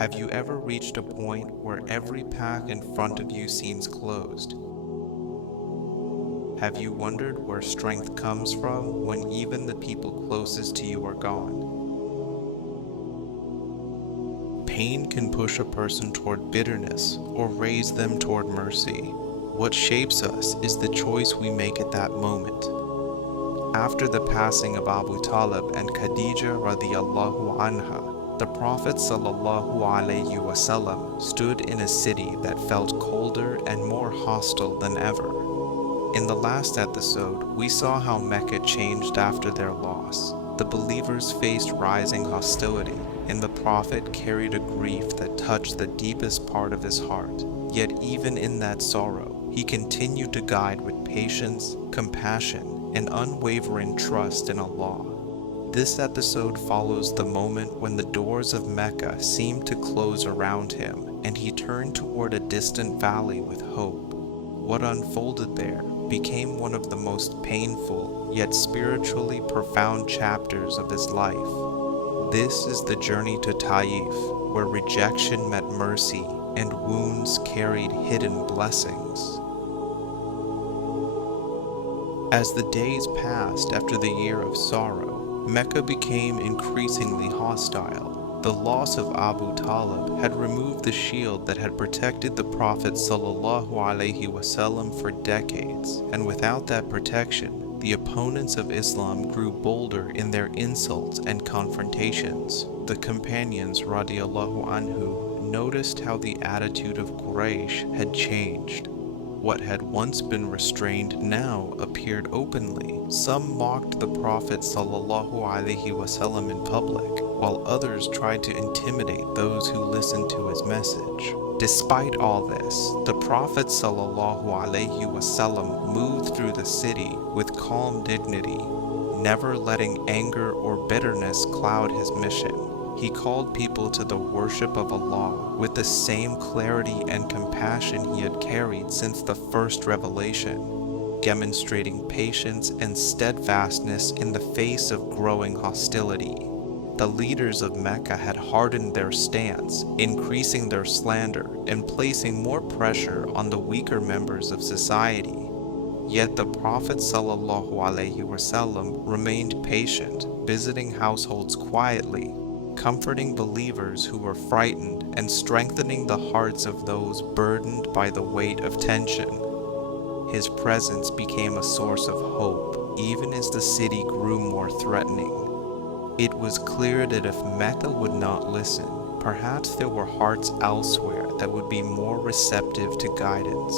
Have you ever reached a point where every path in front of you seems closed? Have you wondered where strength comes from when even the people closest to you are gone? Pain can push a person toward bitterness or raise them toward mercy. What shapes us is the choice we make at that moment. After the passing of Abu Talib and Khadijah radiallahu anha, the Prophet ﷺ stood in a city that felt colder and more hostile than ever. In the last episode, we saw how Mecca changed after their loss. The believers faced rising hostility, and the Prophet carried a grief that touched the deepest part of his heart. Yet even in that sorrow, he continued to guide with patience, compassion, and unwavering trust in Allah. This episode follows the moment when the doors of Mecca seemed to close around him, and he turned toward a distant valley with hope. What unfolded there became one of the most painful, yet spiritually profound chapters of his life. This is the journey to Taif, where rejection met mercy and wounds carried hidden blessings. As the days passed after the year of sorrow, Mecca became increasingly hostile. The loss of Abu Talib had removed the shield that had protected the Prophet ﷺ for decades, and without that protection, the opponents of Islam grew bolder in their insults and confrontations. The companions radiallahu anhu noticed how the attitude of Quraysh had changed. What had once been restrained now appeared openly. Some mocked the Prophet ﷺ in public, while others tried to intimidate those who listened to his message. Despite all this, the Prophet ﷺ moved through the city with calm dignity, never letting anger or bitterness cloud his mission. He called people to the worship of Allah with the same clarity and compassion he had carried since the first revelation, demonstrating patience and steadfastness in the face of growing hostility. The leaders of Mecca had hardened their stance, increasing their slander and placing more pressure on the weaker members of society. Yet the Prophet ﷺ remained patient, visiting households quietly, comforting believers who were frightened and strengthening the hearts of those burdened by the weight of tension. His presence became a source of hope, even as the city grew more threatening. It was clear that if Mecca would not listen, perhaps there were hearts elsewhere that would be more receptive to guidance.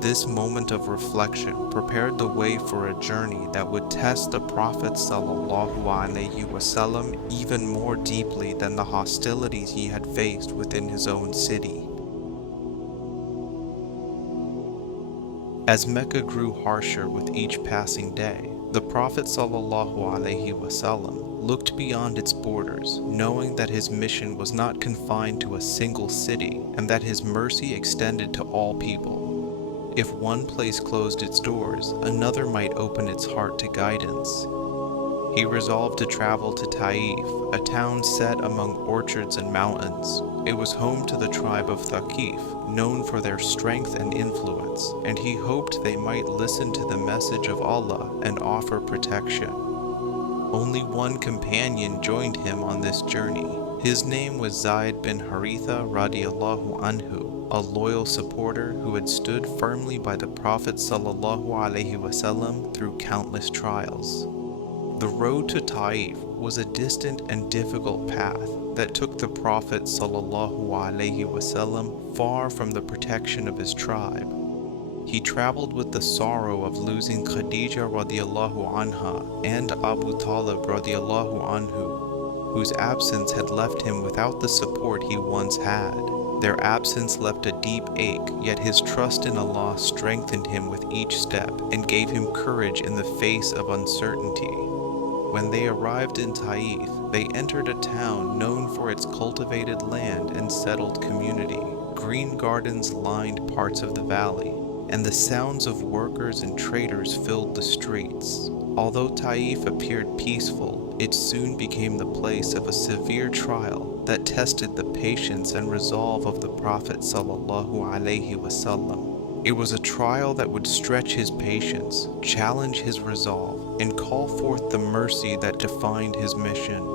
This moment of reflection prepared the way for a journey that would test the Prophet ﷺ even more deeply than the hostilities he had faced within his own city. As Mecca grew harsher with each passing day, the Prophet ﷺ looked beyond its borders, knowing that his mission was not confined to a single city and that his mercy extended to all people. If one place closed its doors, another might open its heart to guidance. He resolved to travel to Taif, a town set among orchards and mountains. It was home to the tribe of Taif, known for their strength and influence, and he hoped they might listen to the message of Allah and offer protection. Only one companion joined him on this journey. His name was Zayd ibn Harithah radiallahu anhu, a loyal supporter who had stood firmly by the Prophet ﷺ through countless trials. The road to Taif was a distant and difficult path that took the Prophet ﷺ far from the protection of his tribe. He traveled with the sorrow of losing Khadijah radiallahu anha and Abu Talib radiallahu anhu, whose absence had left him without the support he once had. Their absence left a deep ache, yet his trust in Allah strengthened him with each step and gave him courage in the face of uncertainty. When they arrived in Taif, they entered a town known for its cultivated land and settled community. Green gardens lined parts of the valley, and the sounds of workers and traders filled the streets. Although Taif appeared peaceful, it soon became the place of a severe trial that tested the patience and resolve of the Prophet ﷺ. It was a trial that would stretch his patience, challenge his resolve, and call forth the mercy that defined his mission.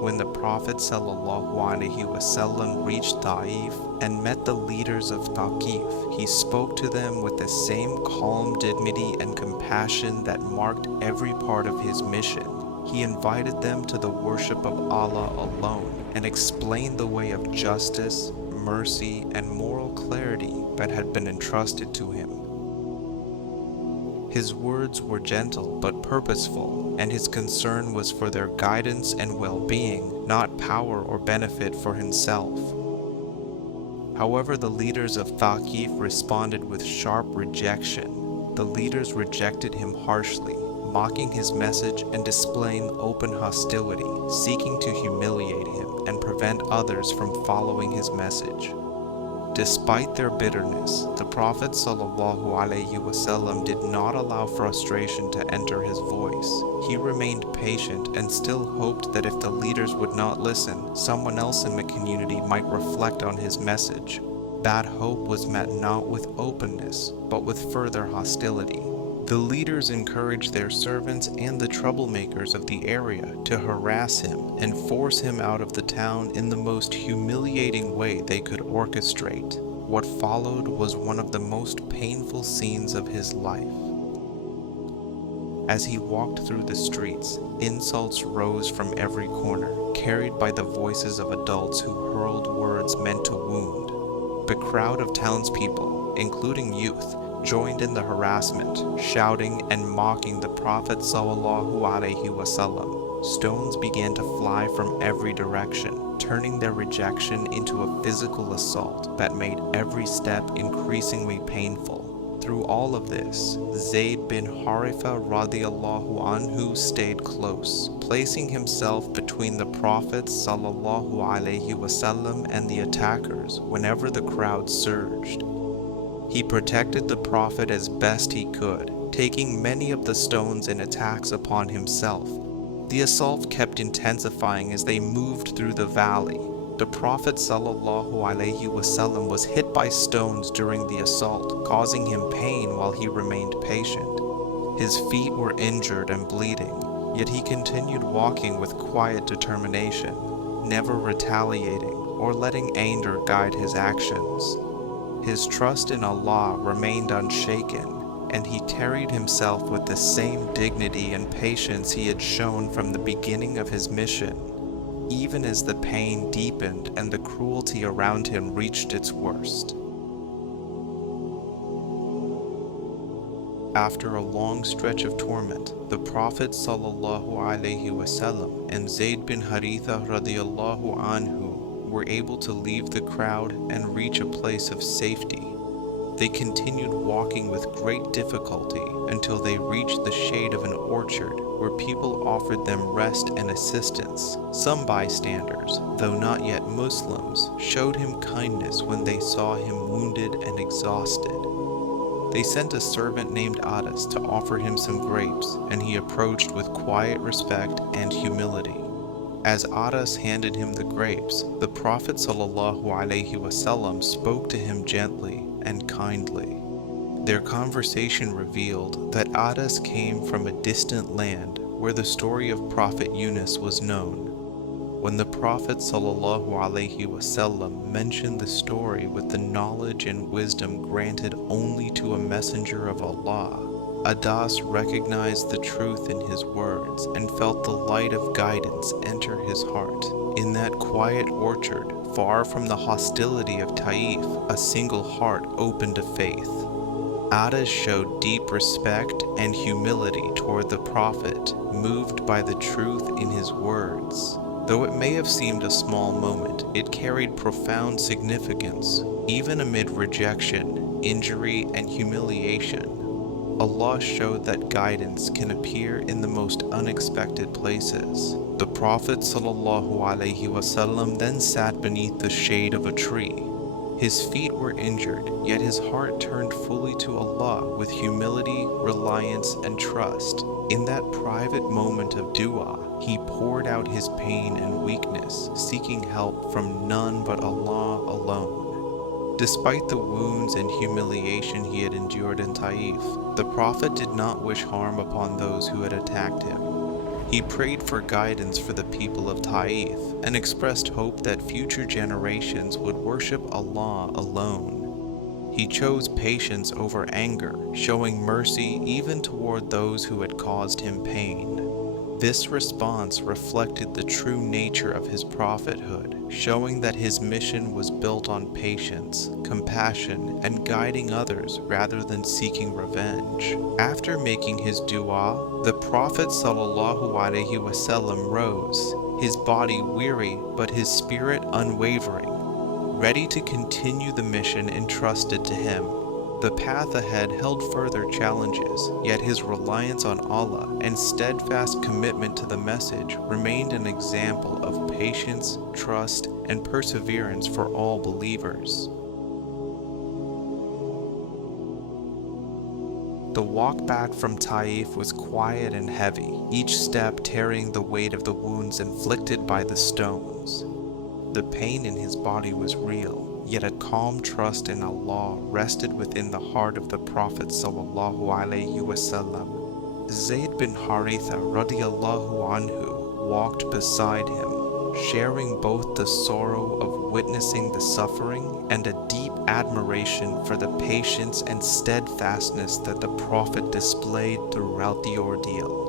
When the Prophet ﷺ reached Taif and met the leaders of Taif, he spoke to them with the same calm dignity and compassion that marked every part of his mission. He invited them to the worship of Allah alone and explained the way of justice, mercy, and moral clarity that had been entrusted to him. His words were gentle but purposeful, and his concern was for their guidance and well-being, not power or benefit for himself. However, the leaders of Taif responded with sharp rejection. The leaders rejected him harshly, mocking his message and displaying open hostility, seeking to humiliate him and prevent others from following his message. Despite their bitterness, the Prophet ﷺ did not allow frustration to enter his voice. He remained patient and still hoped that if the leaders would not listen, someone else in the community might reflect on his message. That hope was met not with openness, but with further hostility. The leaders encouraged their servants and the troublemakers of the area to harass him and force him out of the town in the most humiliating way they could orchestrate. What followed was one of the most painful scenes of his life. As he walked through the streets, insults rose from every corner, carried by the voices of adults who hurled words meant to wound. The crowd of townspeople, including youth, joined in the harassment, shouting and mocking the Prophet ﷺ. Stones began to fly from every direction, turning their rejection into a physical assault that made every step increasingly painful. Through all of this, Zayd ibn Harithah radiallahu anhu stayed close, placing himself between the Prophet ﷺ and the attackers whenever the crowd surged. He protected the Prophet as best he could, taking many of the stones and attacks upon himself. The assault kept intensifying as they moved through the valley. The Prophet ﷺ was hit by stones during the assault, causing him pain while he remained patient. His feet were injured and bleeding, yet he continued walking with quiet determination, never retaliating or letting anger guide his actions. His trust in Allah remained unshaken, and he carried himself with the same dignity and patience he had shown from the beginning of his mission, even as the pain deepened and the cruelty around him reached its worst. After a long stretch of torment, the Prophet ﷺ and Zayd ibn Harithah radiallahu anhu were able to leave the crowd and reach a place of safety. They continued walking with great difficulty until they reached the shade of an orchard where people offered them rest and assistance. Some bystanders, though not yet Muslims, showed him kindness when they saw him wounded and exhausted. They sent a servant named Addas to offer him some grapes, and he approached with quiet respect and humility. As Addas handed him the grapes, the Prophet ﷺ spoke to him gently and kindly. Their conversation revealed that Addas came from a distant land where the story of Prophet Yunus was known. When the Prophet ﷺ mentioned the story with the knowledge and wisdom granted only to a messenger of Allah, Addas recognized the truth in his words and felt the light of guidance enter his heart. In that quiet orchard, far from the hostility of Taif, a single heart opened to faith. Addas showed deep respect and humility toward the Prophet, moved by the truth in his words. Though it may have seemed a small moment, it carried profound significance. Even amid rejection, injury, and humiliation, Allah showed that guidance can appear in the most unexpected places. The Prophet ﷺ then sat beneath the shade of a tree. His feet were injured, yet his heart turned fully to Allah with humility, reliance, and trust. In that private moment of dua, he poured out his pain and weakness, seeking help from none but Allah alone. Despite the wounds and humiliation he had endured in Taif, the Prophet did not wish harm upon those who had attacked him. He prayed for guidance for the people of Taif and expressed hope that future generations would worship Allah alone. He chose patience over anger, showing mercy even toward those who had caused him pain. This response reflected the true nature of his prophethood, showing that his mission was built on patience, compassion, and guiding others rather than seeking revenge. After making his dua, the Prophet ﷺ rose, his body weary but his spirit unwavering, ready to continue the mission entrusted to him. The path ahead held further challenges, yet his reliance on Allah and steadfast commitment to the message remained an example of patience, trust, and perseverance for all believers. The walk back from Taif was quiet and heavy, each step carrying the weight of the wounds inflicted by the stones. The pain in his body was real, yet a calm trust in Allah rested within the heart of the Prophet ﷺ. Zayd ibn Harithah radiallahu anhu walked beside him, sharing both the sorrow of witnessing the suffering and a deep admiration for the patience and steadfastness that the Prophet displayed throughout the ordeal.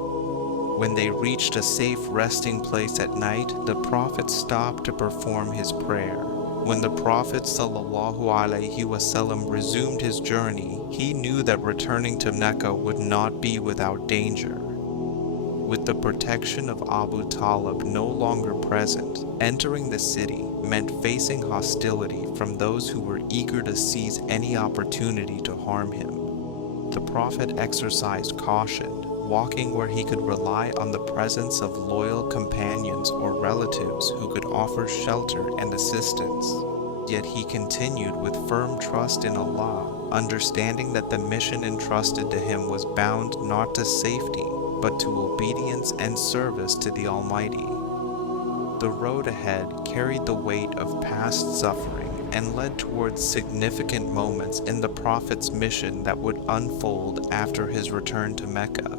When they reached a safe resting place at night, the Prophet stopped to perform his prayer. When the Prophet ﷺ resumed his journey, he knew that returning to Mecca would not be without danger. With the protection of Abu Talib no longer present, entering the city meant facing hostility from those who were eager to seize any opportunity to harm him. The Prophet exercised caution, walking where he could rely on the presence of loyal companions or relatives who could offer shelter and assistance. Yet he continued with firm trust in Allah, understanding that the mission entrusted to him was bound not to safety, but to obedience and service to the Almighty. The road ahead carried the weight of past suffering and led towards significant moments in the Prophet's mission that would unfold after his return to Mecca.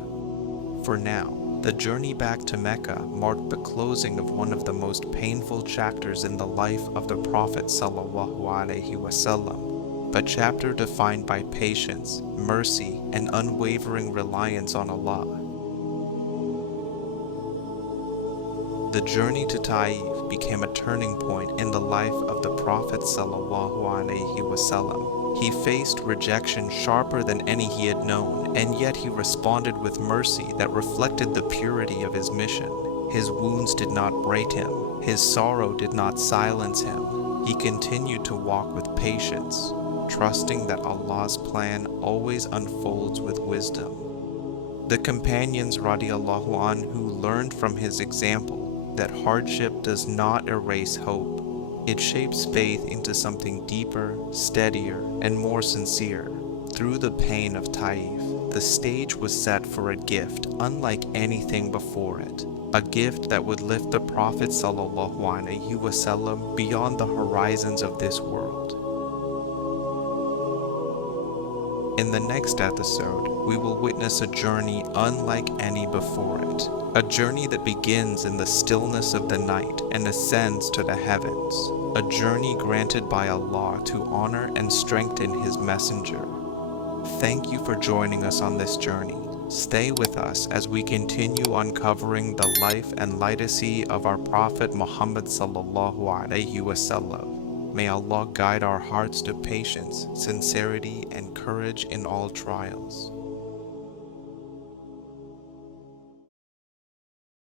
For now, the journey back to Mecca marked the closing of one of the most painful chapters in the life of the Prophet ﷺ, a chapter defined by patience, mercy, and unwavering reliance on Allah. The journey to Taif became a turning point in the life of the Prophet ﷺ. He faced rejection sharper than any he had known, and yet he responded with mercy that reflected the purity of his mission. His wounds did not break him. His sorrow did not silence him. He continued to walk with patience, trusting that Allah's plan always unfolds with wisdom. The companions radiallahu anhu learned from his example that hardship does not erase hope. It shapes faith into something deeper, steadier, and more sincere. Through the pain of Taif, the stage was set for a gift unlike anything before it, a gift that would lift the Prophet ﷺ beyond the horizons of this world. In the next episode, we will witness a journey unlike any before it, a journey that begins in the stillness of the night and ascends to the heavens, a journey granted by Allah to honor and strengthen His messenger. Thank you for joining us on this journey. Stay with us as we continue uncovering the life and legacy of our Prophet Muhammad ﷺ. May Allah guide our hearts to patience, sincerity, and courage in all trials.